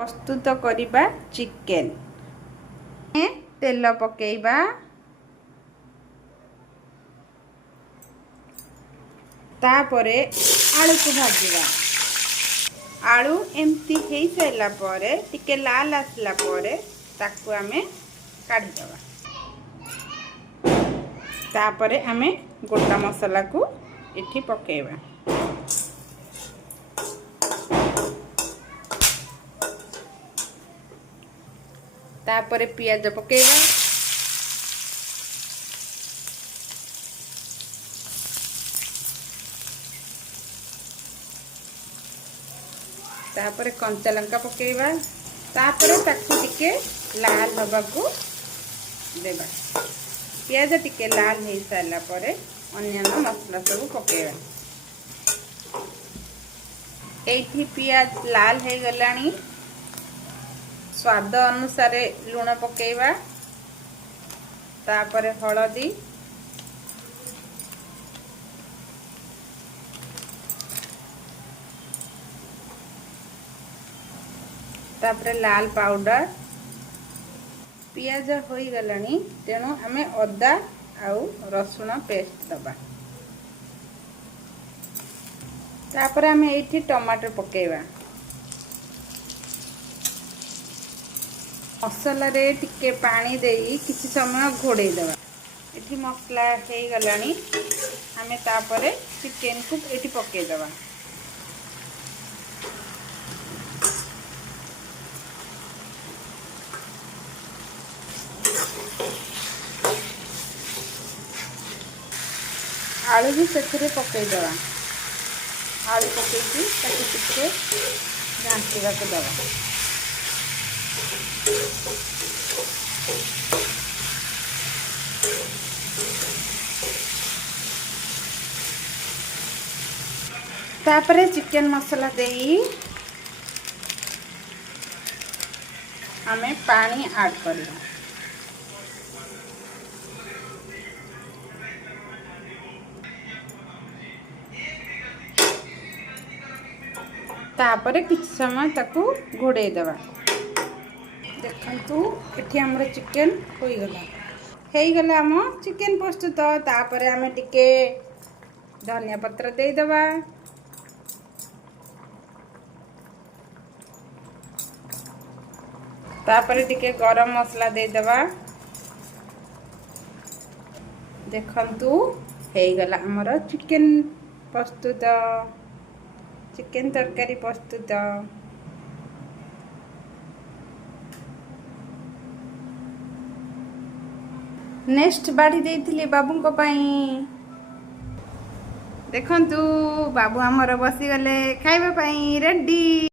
प्रस्तुत करिबा चिकेन तेल पकेइबा तापरे आलू को भाजिबा आलू एमती हे साइला परे टिके लाल आसला परे ताकू आमे काढी दबा तापरे आमे गोटा मसाला को इठी पकेइबा तापरे पियाज पकेइबा तापरे कंचा लंका पकेइबा तापरे ताकू टिके लाल हबा को देबा पियाज टिके लाल हे साला परे अन्यान्य मसला सब पकेइबा एठी पियाज लाल हे गलानी स्वाद अनुसार लूण पकेइबा तापरे हळदी तापरे लाल पाउडर पियाज होई गलानी तेणु आमे अदा आउ रसुण पेस्ट दबा तापरे आमे एठी टमाटर पकेइबा मसला रे टिके पानी देई किछि समय घोड़े दबा एठी मसला हे गलानी आमे तापरे चिकेन को एठी पके दबा आलू भी से पकई दबा आलू पकई टिके घांटा को दबा तापरे चिकेन मसाला देई हमें पानी ऐड करबा तापरे किछ समय ताकू घोड़े दबा देखंतु एठी हमर चिकेन होई गला हम चिकेन प्रस्तुत तापरे हमें टिके धनिया पत्र दे दबा तापरे टिके गरम मसला दे दबा देखंतु हे गला हमर चिकेन प्रस्तुत चिकेन तरकारी प्रस्तुत नेक्स्ट बाड़ी देइथिली बाबू को पई देखंतु बाबू हमर बसी गले खाइबा पई रेडी।